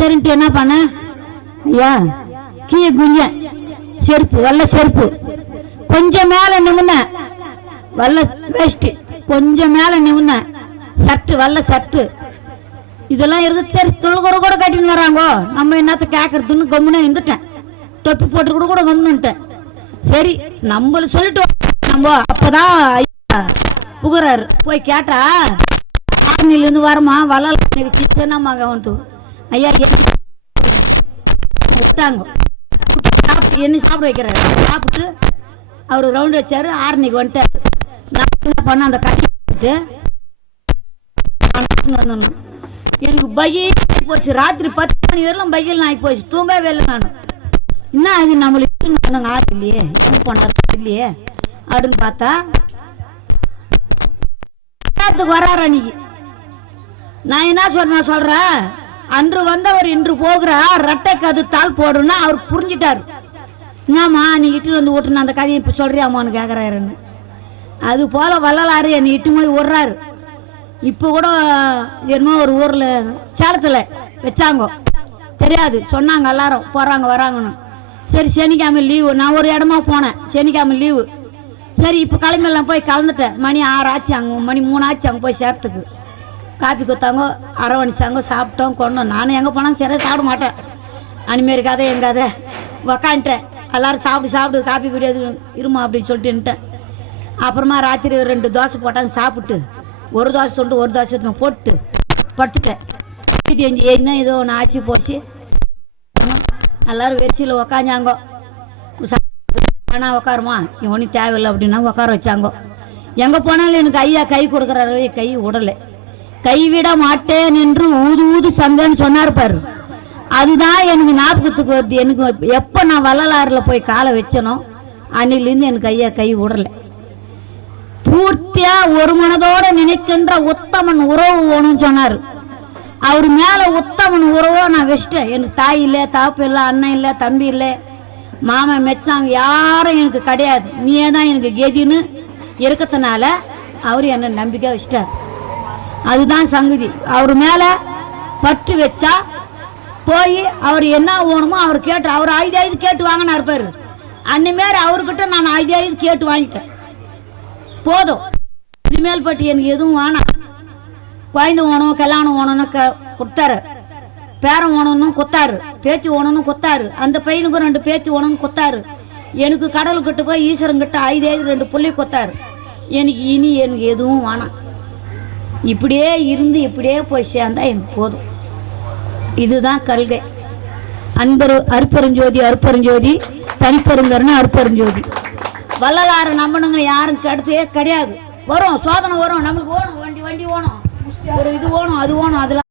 சரின்ட்டு என்ன பண்ண ஐயா கீழே குஞ்ச செருப்பு வெள்ள செருப்பு கொஞ்சம் மேல நிமிந்த வெள்ள வேஷ்டி கொஞ்சம் மேல நிமிந்த சட்டு வெள்ள சட்டு இதெல்லாம் இருக்கு. சரி தொழுகுற கூட கட்டின்னு வராங்கோ, நம்ம என்னத்த கேட்கறதுன்னு கம்முன்னு இருந்துட்டேன். தொப்பி போட்டு கூட கூட கம்முன்னுட்டேன். சரி நம்மள சொல்லிட்டு நம்ம அப்பதான் ஐயா புகுறாரு. போய் கேட்டா ஆர்மிலேருந்து வரமா வளர்ச்சி சின்னம்மாங்க வந்து ஐயா விட்டாங்க. சாப்பிட்டு என்ன சாப்பிட வைக்கிறாரு. சாப்பிட்டு அவர் ரவுண்ட் வச்சாரு. ஆர்மிக்கு வந்துட்டாரு. நான் என்ன பண்ண அந்த கட்டி எனக்கு பையில் போச்சு. ராத்திரி 10 மணி வரலாம் பையில் நான் போச்சு. தூங்கவே இல்லை நான். என்ன அது நம்மளுக்கு ஆறு இல்லையே என்ன பண்ணாரு இல்லையே அப்படின்னு பார்த்தா வராரு அன்னைக்கு. நான் என்ன சொல்றேன் அன்று வந்தவர் இன்று போகிறார் ரெட்டைக்கு அது தாள் போடுன்னா அவர் புரிஞ்சிட்டாரு. என்னம்மா நீ இட்டு வந்து விட்டுன அந்த கதையை இப்போ சொல்றியாமான்னு கேட்குறாருன்னு. அது போல வள்ளலாறு என்னை இட்டு போய் விடுறாரு. இப்போ கூட என்னமோ ஒரு ஊரில் சேலத்தில் வச்சாங்க தெரியாது சொன்னாங்க எல்லாரும் போகிறாங்க வராங்கன்னு. சரி சனிக்கிழமை லீவு. நான் ஒரு இடமா போனேன் சனிக்கிழமை லீவு. சரி இப்போ கிளம்பெல்லாம் போய் கலந்துட்டேன். மணி 6 ஆச்சு. அங்கே மணி 3 ஆச்சு அங்கே போய் சேர்த்துக்கு. காப்பி கொடுத்தாங்க அரவணைச்சாங்க சாப்பிட்டோம் கொண்டோம். நானும் எங்கே போனாலும் சரியாக சாப்பிட மாட்டேன். அனிமேரி கதை எங்க கதை உக்காந்துட்டேன். எல்லோரும் சாப்பிடு காப்பி குடியாது இருமா அப்படின்னு சொல்லிட்டுன்ட்டேன். அப்புறமா ராத்திரி 2 தோசை போட்டாங்க. சாப்பிட்டு ஒரு தோசை தொண்டு ஒரு தோசை போட்டு படுத்துட்டேன். என்ன ஏதோ ஒன்று ஆச்சு போச்சு. எல்லோரும் வெறிச்சியில் உக்காஞ்சாங்கோ. ஆனால் உக்காருமா ஒன்றும் தேவையில்லை அப்படின்னா உட்கார வச்சாங்க. எங்கே போனாலும் எனக்கு ஐயா கை கொடுக்குறாரு. கை விடலை. கைவிட மாட்டேன் என்று ஊது ஊது சங்கன்னு சொன்னார் பாரு. அதுதான் எனக்கு ஞாபகத்துக்கு வருது. எனக்கு எப்போ நான் வள்ளலாறில் போய் காலை வச்சனோ அன்னிலேருந்து எனக்கு ஐயா கை விடலை. பூர்த்தியா ஒரு மனதோட நினைக்கின்ற உத்தமன் உறவு வேணும்னு சொன்னார். அவர் மேலே உத்தமன் உறவோ நான் வச்சிட்டேன். எனக்கு தாய் இல்லை தாப்பு இல்லை அண்ணன் இல்லை தம்பி இல்லை மாமன் மெச்சாங்க யாரும் எனக்கு கிடையாது. நீயே தான் எனக்கு கெதின்னு இருக்கிறதுனால அவர் என்னை நம்பிக்கை வச்சிட்டார். அதுதான் சங்கதி. அவர் மேலே பற்று வச்சா போய் அவர் என்ன வேணுமோ அவர் கேட்டு அவர் 5 கேட்டு வாங்கினா இருப்பார். அன்னிமேல் அவர்கிட்ட நான் 5 கேட்டு வாங்கிட்டேன். போதும் இனிமேல் பட்டு எனக்கு எதுவும் வேணாம். குழந்தை வேணும் கல்யாணம் வேணும்னு கொடுத்தாரு. பேரம் வேணும்னு கொத்தாரு. பேச்சு வேணும்னு கொத்தாரு. அந்த பையனுக்கு 2 பேச்சு வேணும்னு கொத்தாரு. எனக்கு கடவுள்கிட்ட போய் ஈஸ்வரங்கிட்ட 5 2 புள்ளி கொத்தாரு. எனக்கு இனி எனக்கு எதுவும் வேணாம். இப்படியே இருந்து இப்படியே போய் சேர்ந்தா எனக்கு போதும். இதுதான் கொள்கை. அன்பரு அருப்பெருஞ்சோதி அருப்பெருஞ்சோதி தனிப்பெருங்கருன்னு அருப்பெருஞ்சோதி. வள்ளலாறு நம்பணுங்க யாரும் கெடுத்தே கிடையாது. வரும் சோதனை வரும். நமக்கு ஓணும் வண்டி ஓணும் ஒரு இது ஓணும் அது ஓணும் அதெல்லாம்